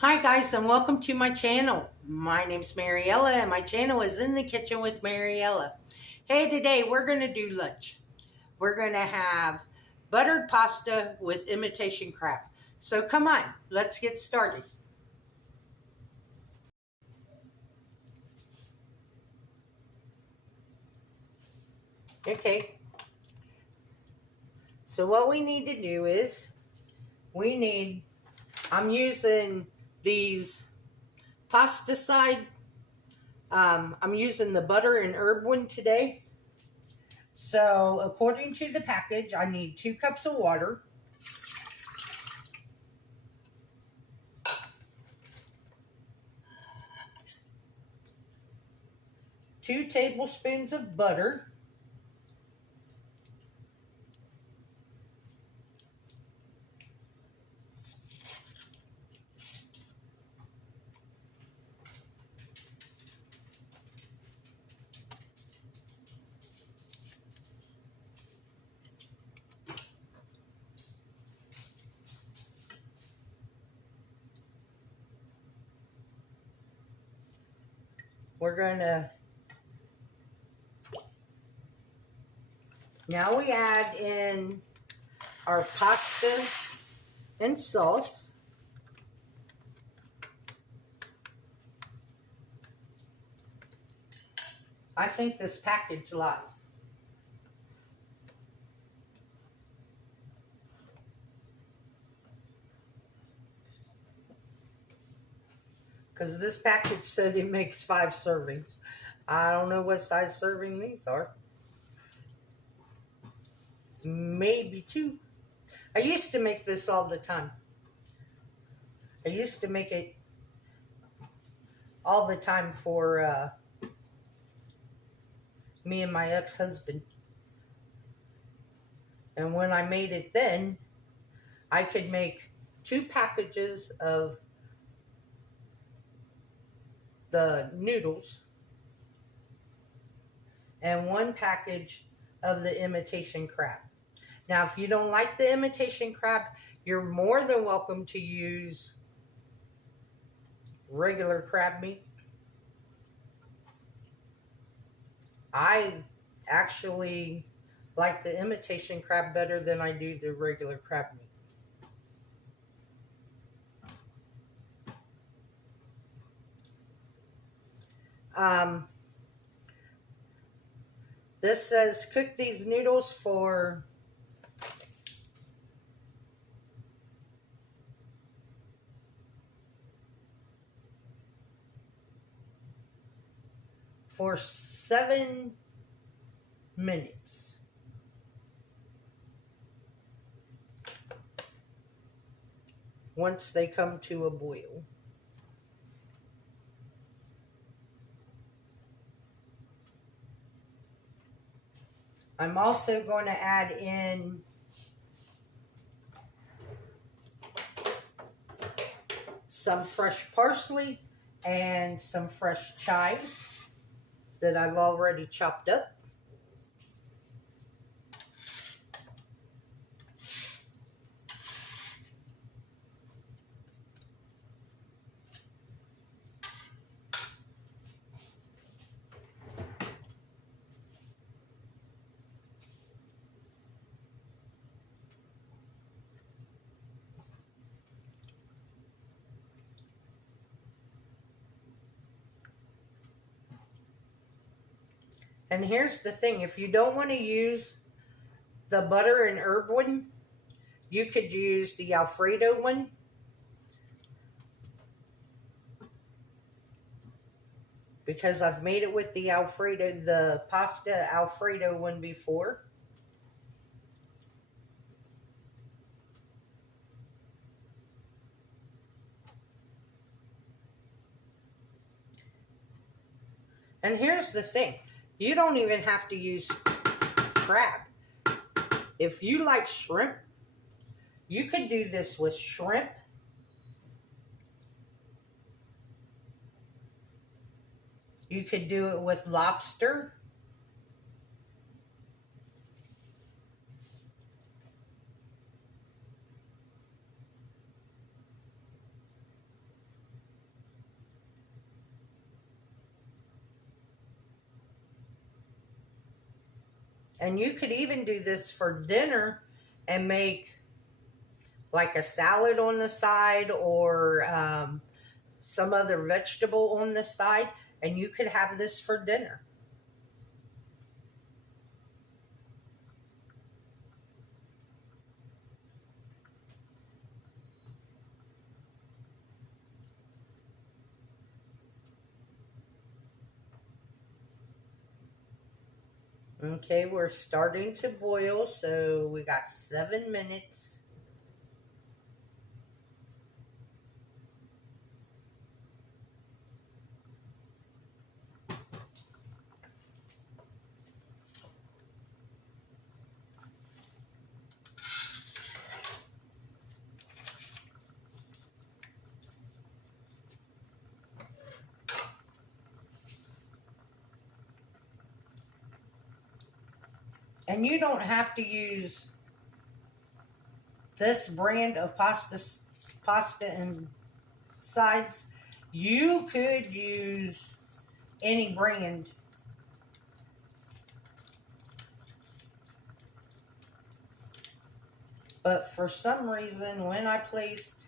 Hi guys and welcome to my channel. My name's Mariella and my channel is In the Kitchen with Mariella. Hey, today we're going to do lunch. We're going to have buttered pasta with imitation crab. So come on, let's get started. Okay, so what we need to do is I'm using these pasta side. I'm using the butter and herb one today. So according to the package, I need 2 cups of water, 2 tablespoons of butter, now we add in our pasta and sauce. I think this package lies. Because this package said it makes 5 servings. I don't know what size serving these are. Maybe 2. I used to make this all the time. I used to make it all the time for me and my ex-husband. And when I made it then, I could make 2 packages of the noodles and 1 package of the imitation crab. Now, if you don't like the imitation crab, you're more than welcome to use regular crab meat. I actually like the imitation crab better than I do the regular crab meat. This says cook these noodles for 7 minutes. Once they come to a boil. I'm also going to add in some fresh parsley and some fresh chives that I've already chopped up. And here's the thing, if you don't want to use the butter and herb one, you could use the Alfredo one. Because I've made it with the Alfredo, the pasta Alfredo one before. And here's the thing, you don't even have to use crab. If you like shrimp, you could do this with shrimp. You could do it with lobster. And you could even do this for dinner and make like a salad on the side, or some other vegetable on the side, and you could have this for dinner. Okay, we're starting to boil, so we got 7 minutes. And you don't have to use this brand of pasta and sides. You could use any brand. But for some reason, when I placed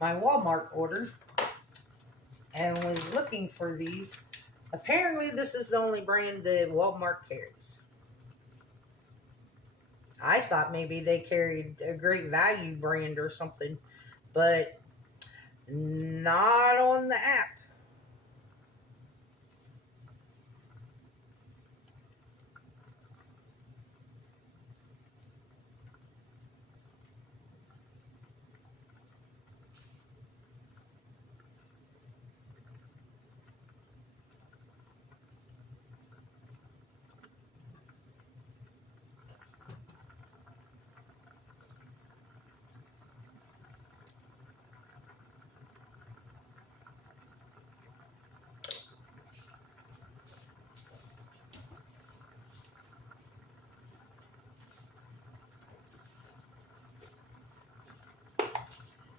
my Walmart order and was looking for these, apparently this is the only brand that Walmart carries. I thought maybe they carried a Great Value brand or something, but not on the app.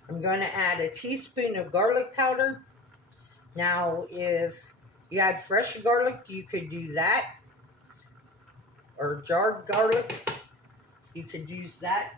I'm going to add a teaspoon of garlic powder. Now, if you had fresh garlic, you could do that. Or jarred garlic, you could use that.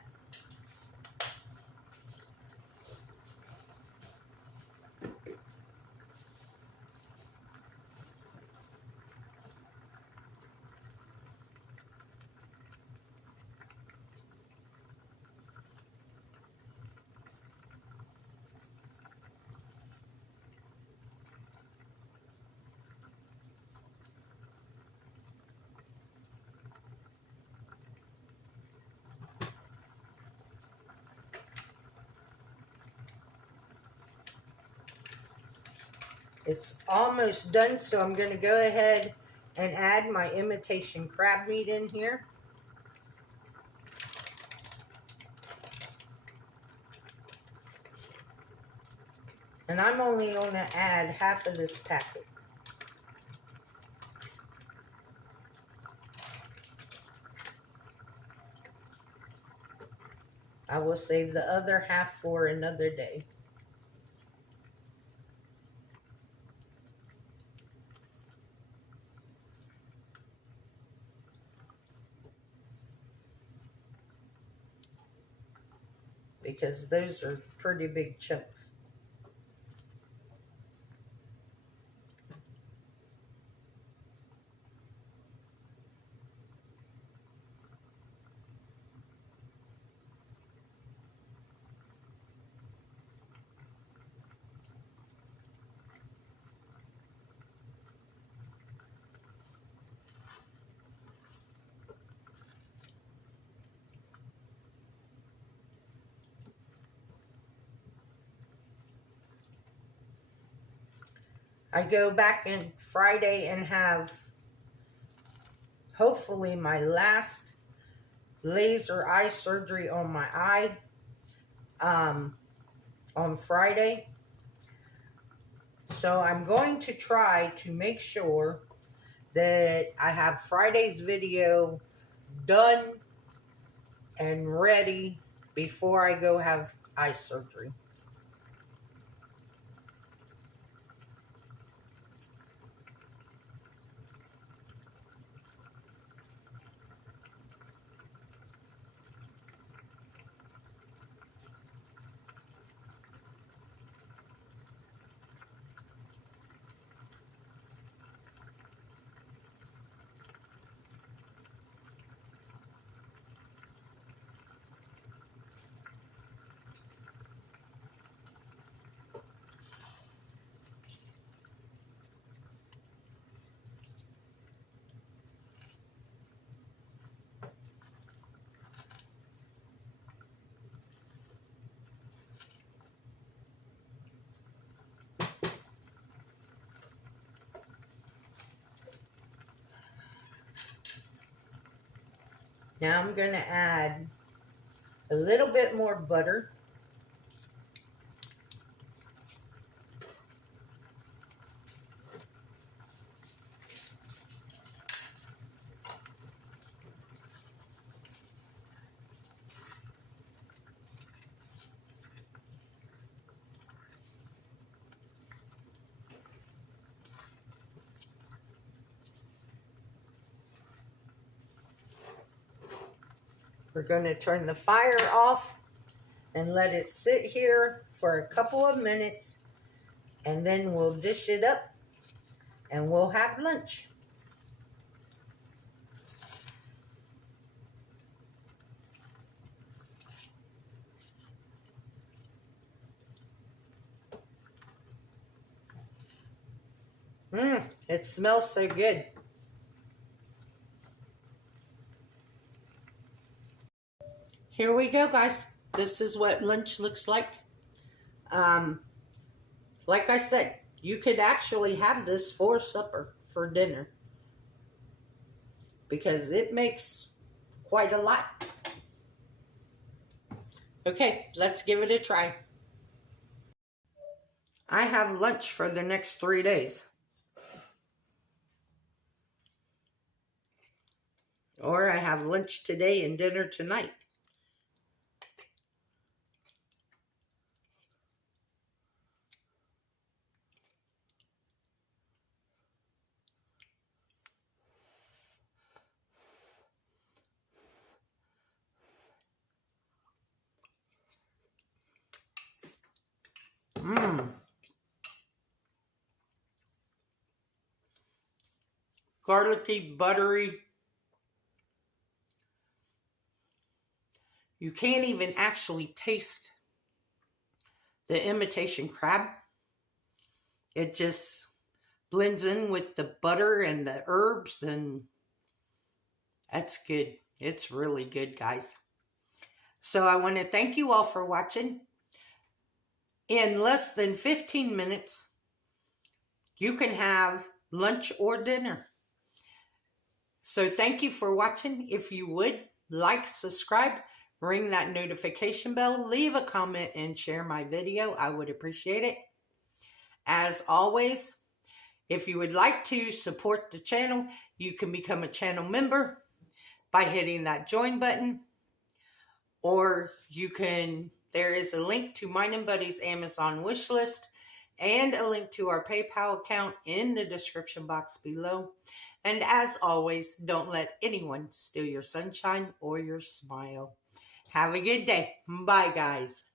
It's almost done, so I'm going to go ahead and add my imitation crab meat in here. And I'm only going to add half of this packet. I will save the other half for another day. Because those are pretty big chunks. I go back in Friday and have hopefully my last laser eye surgery on my eye on Friday. So I'm going to try to make sure that I have Friday's video done and ready before I go have eye surgery. Now I'm going to add a little bit more butter. We're going to turn the fire off and let it sit here for a couple of minutes, and then we'll dish it up and we'll have lunch. It smells so good. Here we go, guys. This is what lunch looks like. Like I said, you could actually have this for supper, for dinner, because it makes quite a lot. Okay, let's give it a try. I have lunch for the next 3 days. Or I have lunch today and dinner tonight. Garlicky, buttery. You can't even actually taste the imitation crab. It just blends in with the butter and the herbs, and that's good. It's really good, guys. So I want to thank you all for watching. In less than 15 minutes, you can have lunch or dinner. So thank you for watching. If you would, like, subscribe, ring that notification bell, leave a comment, and share my video. I would appreciate it. As always, if you would like to support the channel, you can become a channel member by hitting that join button. Or you can, there is a link to Mine and Buddy's Amazon wish list and a link to our PayPal account in the description box below. And as always, don't let anyone steal your sunshine or your smile. Have a good day. Bye, guys.